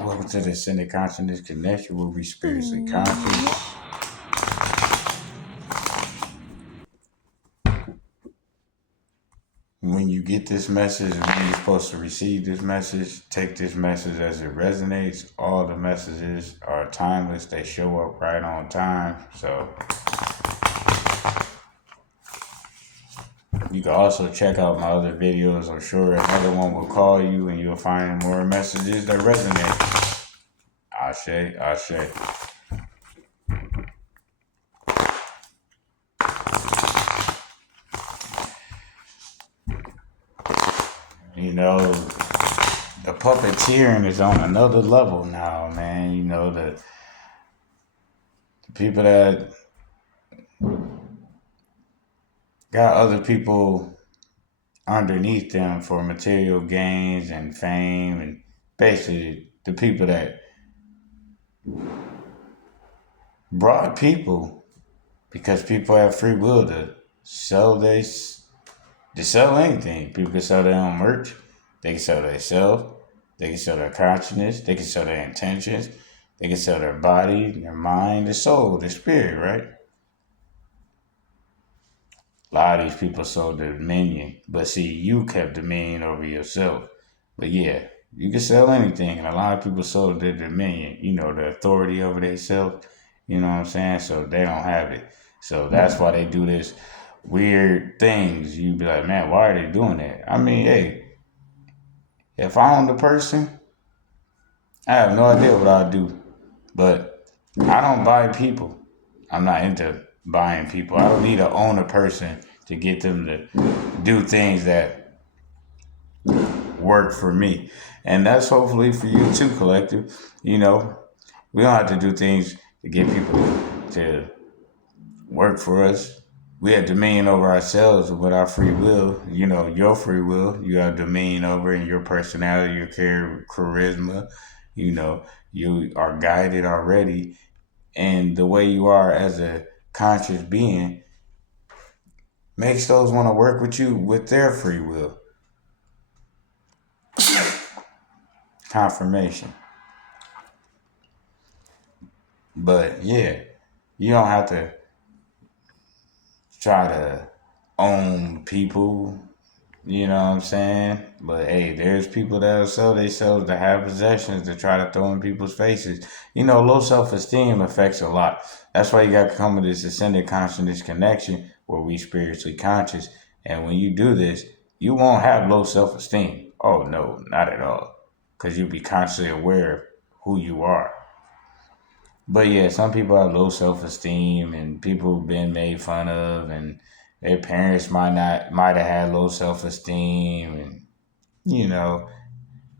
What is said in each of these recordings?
Welcome to the Ascended Consciousness Connection where we spiritually conscious. When you get this message, when you're supposed to receive this message, take this message as it resonates. All the messages are timeless. They show up right on time. So you can also check out my other videos. I'm sure another one will call you and you'll find more messages that resonate. Ashe, ashe. You know, the puppeteering is on another level now, man. You know, the people that got other people underneath them for material gains and fame, and basically the people that brought people, because people have free will to sell anything. People can sell their own merch, they can sell themselves, they can sell their consciousness, they can sell their intentions, they can sell their body, their mind, their soul, their spirit, right? A lot of these people sold their dominion, but see, you kept dominion over yourself. But yeah, you can sell anything, and a lot of people sold their dominion, you know, the authority over themselves, you know what I'm saying? So they don't have it. So that's why they do this weird things. You be like, man, why are they doing that? I mean, hey, if I own the person, I have no idea what I'll do. But I don't buy people. I'm not into buying people. I don't need to own a person to get them to do things that work for me. And that's hopefully for you too, collective. You know, we don't have to do things to get people to work for us. We have dominion over ourselves with our free will. You know, your free will, you have dominion over, and your personality, your charisma. You know, you are guided already. And the way you are as a conscious being makes those want to work with you with their free will. Confirmation. But yeah, you don't have to try to own people, you know what I'm saying? But hey, there's people that'll sell themselves to have possessions to try to throw in people's faces. You know, low self-esteem affects a lot. That's why you got to come with this ascended consciousness connection where we spiritually conscious. And when you do this, you won't have low self-esteem. Oh no, not at all. Because you'll be consciously aware of who you are. But yeah, some people have low self-esteem, and people have been made fun of, and their parents might have had low self-esteem, and you know,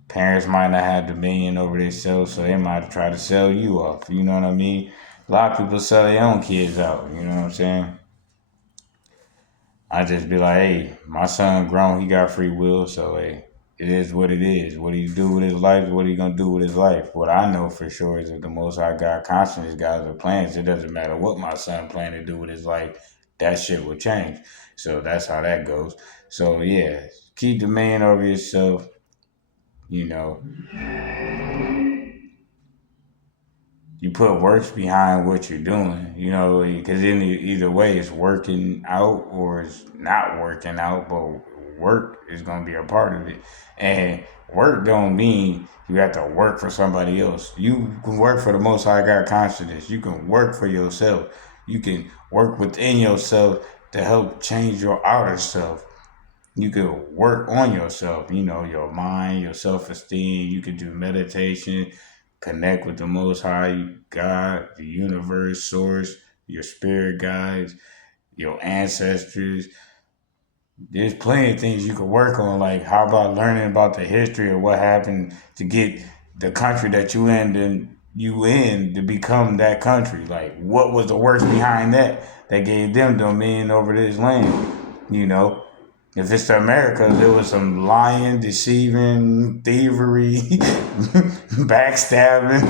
parents might not have dominion over themselves, so they might try to sell you off. You know what I mean? A lot of people sell their own kids out. You know what I'm saying? I just be like, hey, my son grown, he got free will, so hey, it is what it is. What do you do with his life? What are you gonna do with his life? What I know for sure is that the Most High God consciousness got other plans. It doesn't matter what my son plan to do with his life, that shit will change. So that's how that goes. So yeah, keep the man over yourself. You know, you put works behind what you're doing, you know, because in either way, it's working out or it's not working out, but work is going to be a part of it. And work don't mean you have to work for somebody else. You can work for the Most High God consciousness. You can work for yourself. You can work within yourself to help change your outer self. You could work on yourself, you know, your mind, your self-esteem. You could do meditation, connect with the Most High God, the universe, source, your spirit guides, your ancestors. There's plenty of things you could work on. Like, how about learning about the history of what happened to get the country that you in to become that country? Like, what was the works behind that gave them dominion over this land? You know, if it's the Americas, there was some lying, deceiving, thievery, backstabbing.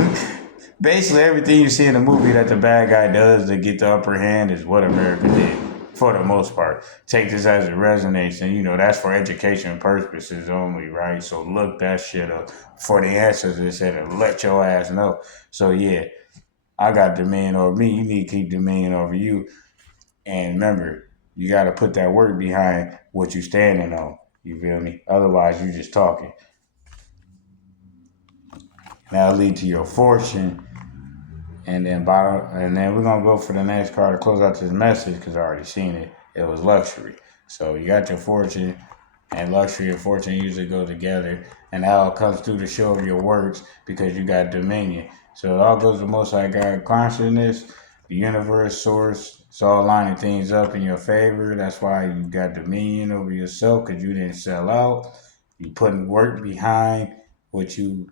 Basically, everything you see in the movie that the bad guy does to get the upper hand is what America did for the most part. Take this as it resonates, and that's for education purposes only, right? So look that shit up for the answers. It said and let your ass know. So yeah, I got dominion over me. You need to keep dominion over you. And remember, you got to put that work behind what you standing on. You feel me? Otherwise, you just talking. That'll lead to your fortune. And then we're gonna go for the next card to close out this message because I already seen it. It was luxury. So you got your fortune, and luxury and fortune usually go together, and that all comes through the show of your works because you got dominion. So it all goes to Most High God consciousness, the universe, source. It's all lining things up in your favor. That's why you got dominion over yourself because you didn't sell out. You putting work behind what you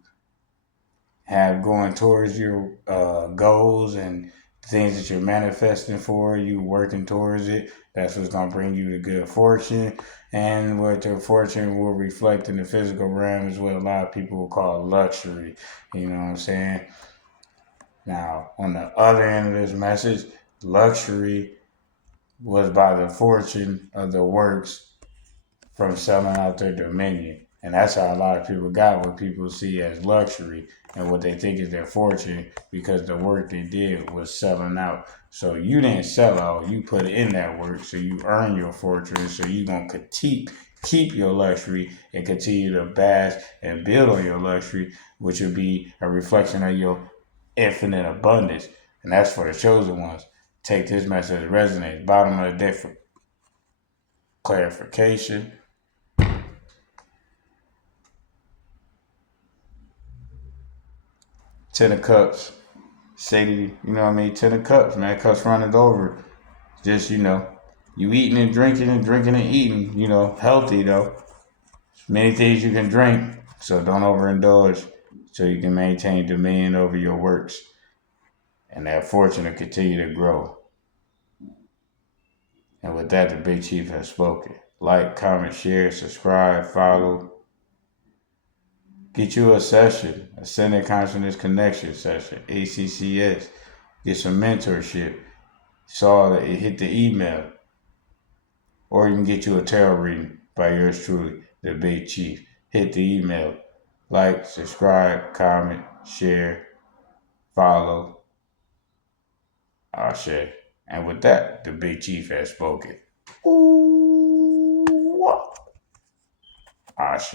have going towards your goals and things that you're manifesting for, you working towards it. That's what's going to bring you the good fortune. And what your fortune will reflect in the physical realm is what a lot of people will call luxury. You know what I'm saying? Now, on the other end of this message, luxury was by the fortune of the works from selling out their dominion. And that's how a lot of people got what people see as luxury and what they think is their fortune because the work they did was selling out. So you didn't sell out, you put in that work, so you earn your fortune. So you're going to keep your luxury and continue to bask and build on your luxury, which would be a reflection of your infinite abundance. And that's for the chosen ones. Take this message as resonates. Bottom of the deck for clarification. 10 of Cups. Sadie, you know what I mean? 10 of Cups, man. Cups running over. Just, you eating and drinking and eating, healthy though. Many things you can drink, so don't overindulge so you can maintain dominion over your works. And that fortune will continue to grow. And with that, the Big Chief has spoken. Like, comment, share, subscribe, follow. Get you a session, Ascended Consciousness Connection session, ACCS. Get some mentorship. Hit the email. Or you can get you a tarot reading by yours truly, the Big Chief. Hit the email. Like, subscribe, comment, share, follow. Ashe. And with that, the Big Chief has spoken. Ooh. Ashe.